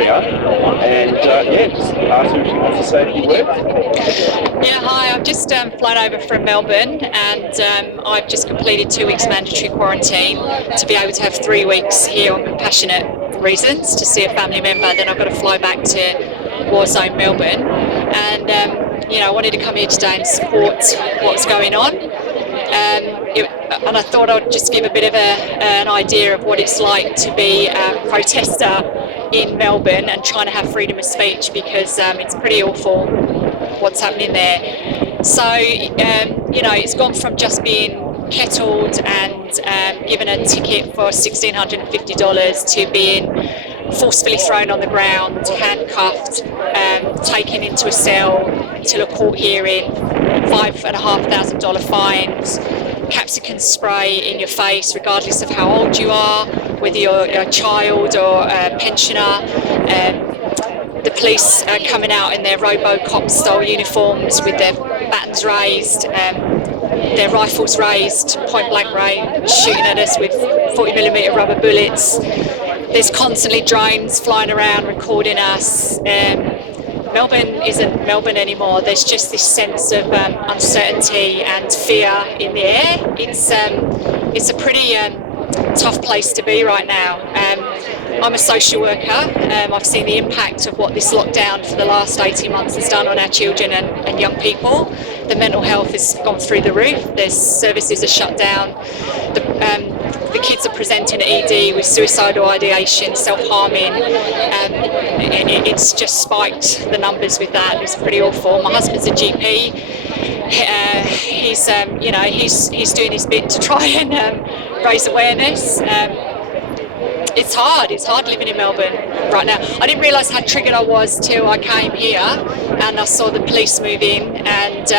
Victoria, and just ask her if she wants to say a few words. Yeah, hi, I've just flown over from Melbourne, and I've just completed 2 weeks mandatory quarantine to be able to have 3 weeks here on compassionate reasons to see a family member. Then I've got to fly back to war zone Melbourne, and I wanted to come here today and support what's going on. And I thought I'd just give a bit of an idea of what it's like to be a protester in Melbourne and trying to have freedom of speech, because it's pretty awful what's happening there. So, it's gone from just being kettled and given a ticket for $1,650 to being forcefully thrown on the ground, handcuffed, taken into a cell till a court hearing, $5,500 fines, capsicum spray in your face regardless of how old you are, whether you're a child or a pensioner. The police are coming out in their RoboCop style uniforms with their batons raised, their rifles raised, point blank range, shooting at us with 40mm rubber bullets. There's constantly drones flying around recording us. Melbourne isn't Melbourne anymore. There's just this sense of uncertainty and fear in the air. It's a pretty tough place to be right now. I'm a social worker. I've seen the impact of what this lockdown for the last 18 months has done on our children and young people. The mental health has gone through the roof. There's services are shut down. The kids are presenting at ED with suicidal ideation, self-harming. It's just spiked the numbers with that. It's pretty awful. My husband's a GP. He's doing his bit to try and raise awareness. It's hard living in Melbourne right now. I didn't realise how triggered I was till I came here and I saw the police move in, and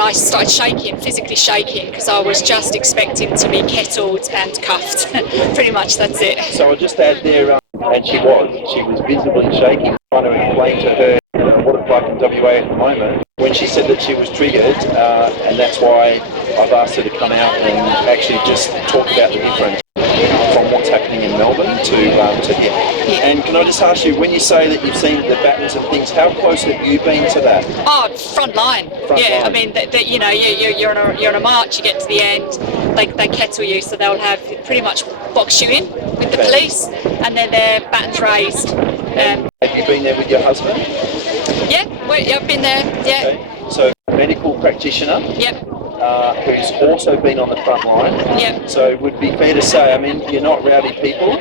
I started shaking, physically shaking, because I was just expecting to be kettled and cuffed. Pretty much that's it. So I'll just add there, and she was visibly shaking, trying to explain to her what it's like in WA at the moment. When she said that she was triggered, and that's why I've asked her to come out and actually just talk about the difference from what's happening in Melbourne to here. And can I just ask you, when you say that you've seen the batons and things, how close have you been to that? Oh, front line. I mean, you're on a march, you get to the end, they kettle you, so they'll have pretty much box you in with the police, and then their batons raised. Have you been there with your husband? Yeah, I've been there. Yeah. Okay. So, a medical practitioner. Yep. Who's also been on the front line. Yep. So it would be fair to say, I mean, you're not rowdy people.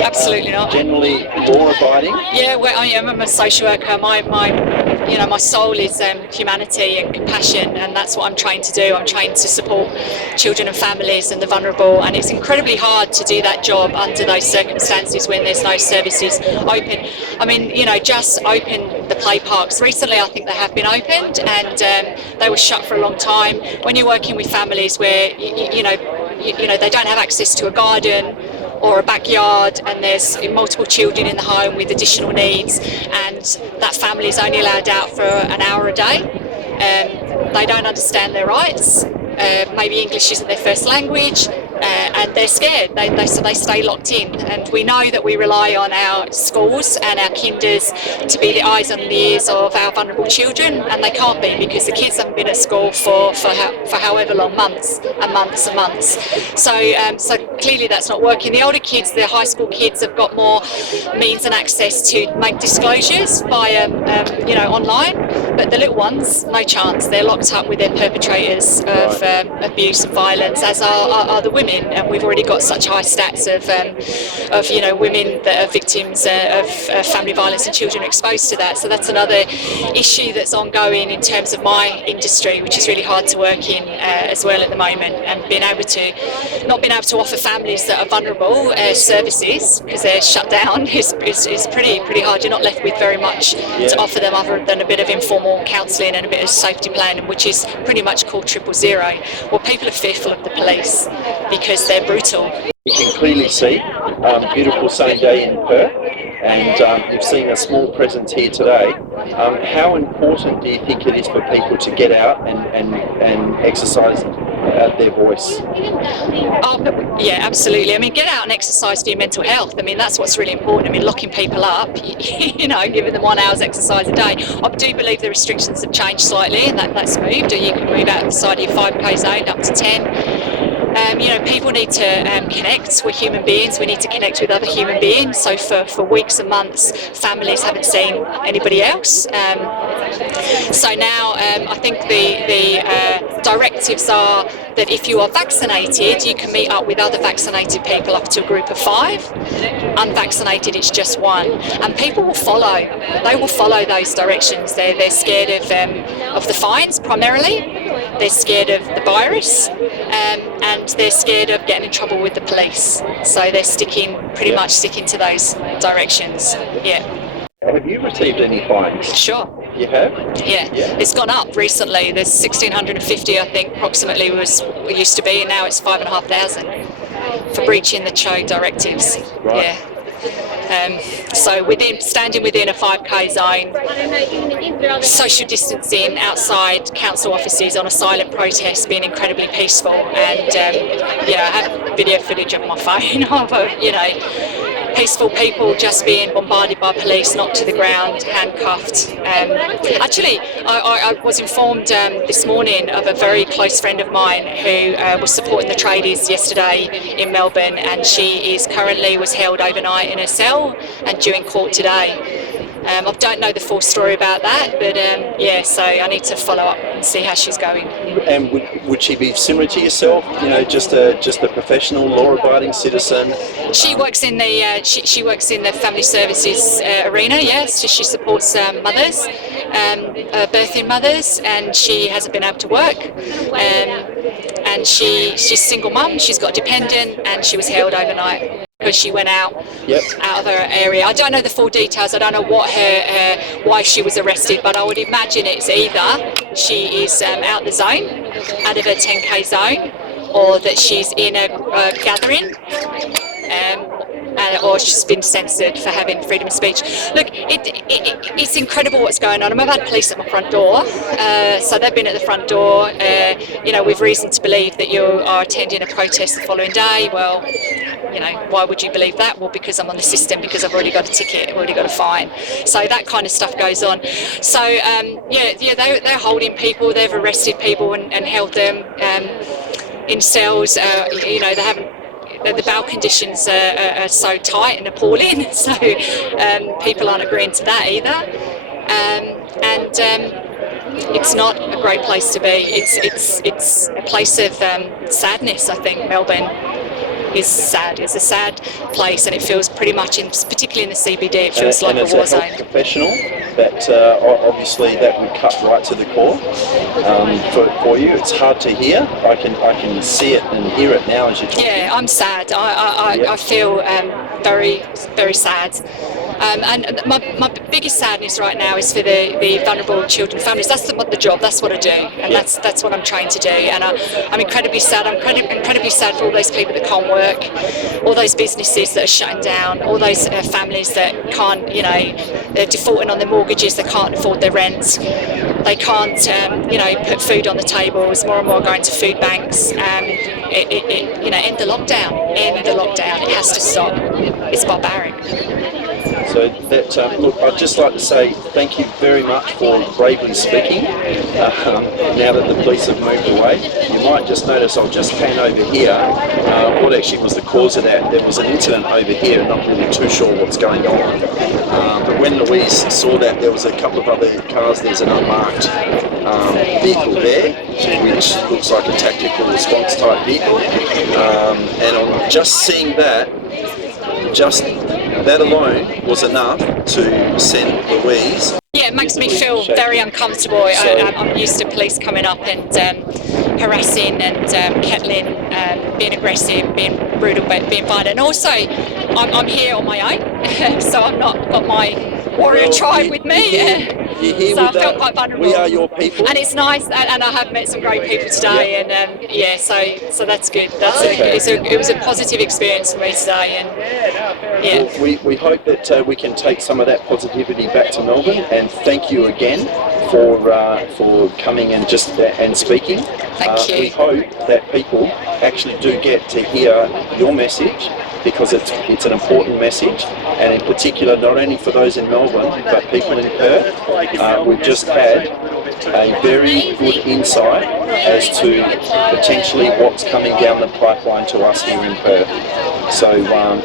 Absolutely not. Generally law-abiding. Yeah, well, I'm a social worker. My soul is humanity and compassion, and that's what I'm trained to do. I'm trained to support children and families and the vulnerable, and it's incredibly hard to do that job under those circumstances when there's no services open. I mean, just open the play parks. Recently, I think they have been opened, and they were shut for a long time. When you're working with families where they don't have access to a garden or a backyard, and there's multiple children in the home with additional needs, and that family is only allowed out for an hour a day. They don't understand their rights. Maybe English isn't their first language, and they're scared. So they stay locked in. And we know that we rely on our schools and our kinders to be the eyes and the ears of our vulnerable children, and they can't be, because the kids haven't been at school for however long, months and months and months. So clearly that's not working. The older kids, the high school kids, have got more means and access to make disclosures via online, but the little ones, no chance. They're locked up with their perpetrators of abuse and violence, as are the women, and we've already got such high stats of women that are victims of family violence and children exposed to that. So that's another issue that's ongoing in terms of my industry, which is really hard to work in as well at the moment, and not being able to offer families that are vulnerable services because they're shut down is pretty hard. You're not left with very much to offer them other than a bit of informal counselling and a bit of safety planning, which is pretty much called 000. Well, people are fearful of the police because they're brutal. You can clearly see beautiful sunny day in Perth, and you've seen a small presence here today. How important do you think it is for people to get out and exercise their voice. Oh, yeah, absolutely. I mean, get out and exercise for your mental health. I mean, that's what's really important. I mean, locking people up, giving them 1 hour's exercise a day. I do believe the restrictions have changed slightly, and that's moved. You can move outside of your 5K zone up to 10. People need to connect. We're human beings. We need to connect with other human beings. So for weeks and months, families haven't seen anybody else. So now I think the directives are that if you are vaccinated, you can meet up with other vaccinated people up to a group of 5. Unvaccinated, it's just 1. And people will follow. They will follow those directions. They're scared of the fines primarily. They're scared of the virus, and they're scared of getting in trouble with the police. So they're pretty much sticking to those directions. Yeah. Have you received any fines? Sure. You have? Yeah. It's gone up recently. There's 1,650, I think, approximately was what it used to be, and now it's 5,500 for breaching the CHO directives. Right. Yeah. So standing within a 5K zone, social distancing outside council offices on a silent protest, being incredibly peaceful, and I have video footage on my phone of peaceful people just being bombarded by police, knocked to the ground, handcuffed. Actually, I was informed this morning of a very close friend of mine who was supporting the tradies yesterday in Melbourne, and she was held overnight in a cell and due in court today. I don't know the full story about that, but so I need to follow up and see how she's going. And would she be similar to yourself? Just a professional, law-abiding citizen. She works in the family services arena. Yes, she supports mothers, birthing mothers, and she hasn't been able to work. And she's a single mum. She's got a dependent, and she was held overnight because she went out of her area. I don't know the full details. I don't know why she was arrested, but I would imagine it's either she is out the zone, out of her 10K zone, or that she's in a gathering, or she's been censored for having freedom of speech. Look, it's incredible what's going on. I've had police at my front door, so they've been at the front door. We've reason to believe that you are attending a protest the following day. Well, why would you believe that? Well, because I'm on the system, because I've already got a ticket, I've already got a fine. So that kind of stuff goes on. So they're holding people, they've arrested people and held them in cells. The bail conditions are so tight and appalling, so people aren't agreeing to that either. It's not a great place to be. It's a place of sadness. I think Melbourne is sad. It's a sad place, and it feels pretty much, particularly in the CBD, it feels like a war zone. And as a professional, that obviously that would cut right to the core for you. It's hard to hear. I can see it and hear it now as you're talking. Yeah, I'm sad. I feel very, very sad. And my biggest sadness right now is for the vulnerable children families. That's the job. That's what I do, and that's what I'm trying to do. And I'm incredibly sad. I'm incredibly sad for all those people that can't work, all those businesses that are shutting down, all those families that can't, they're defaulting on their mortgages. They can't afford their rent. They can't, put food on the tables. More and more are going to food banks. End the lockdown. End the lockdown. It has to stop. It's barbaric. So look, I'd just like to say thank you very much for bravely speaking. Now that the police have moved away, you might just notice I'll just pan over here. What actually was the cause of that? There was an incident over here, not really too sure what's going on. But when Louise saw that, there was a couple of other cars. There's an unmarked vehicle there, which looks like a tactical response type vehicle. And on just seeing that, that alone was enough to send Louise. Yeah, it makes me feel very uncomfortable. I'm used to police coming up and harassing and kettling, being aggressive, being brutal, being violent. And also, I'm here on my own, so I'm not got my wanted to try with me. You're here So with I felt quite vulnerable. We are your people. And it's nice, and I have met some great people today, and so that's good. It was a positive experience for me today, and Well, we hope that we can take some of that positivity back to Melbourne, and thank you again for coming and and speaking. Thank you. We hope that people actually do get to hear your message, because it's an important message, and in particular not only for those in Melbourne but people in Perth. We've just had a very good insight as to potentially what's coming down the pipeline to us here in Perth. So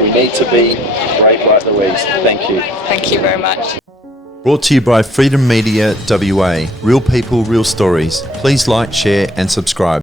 we need to be brave like Louise. Thank you. Thank you very much. Brought to you by Freedom Media WA. Real people, real stories. Please like, share and subscribe.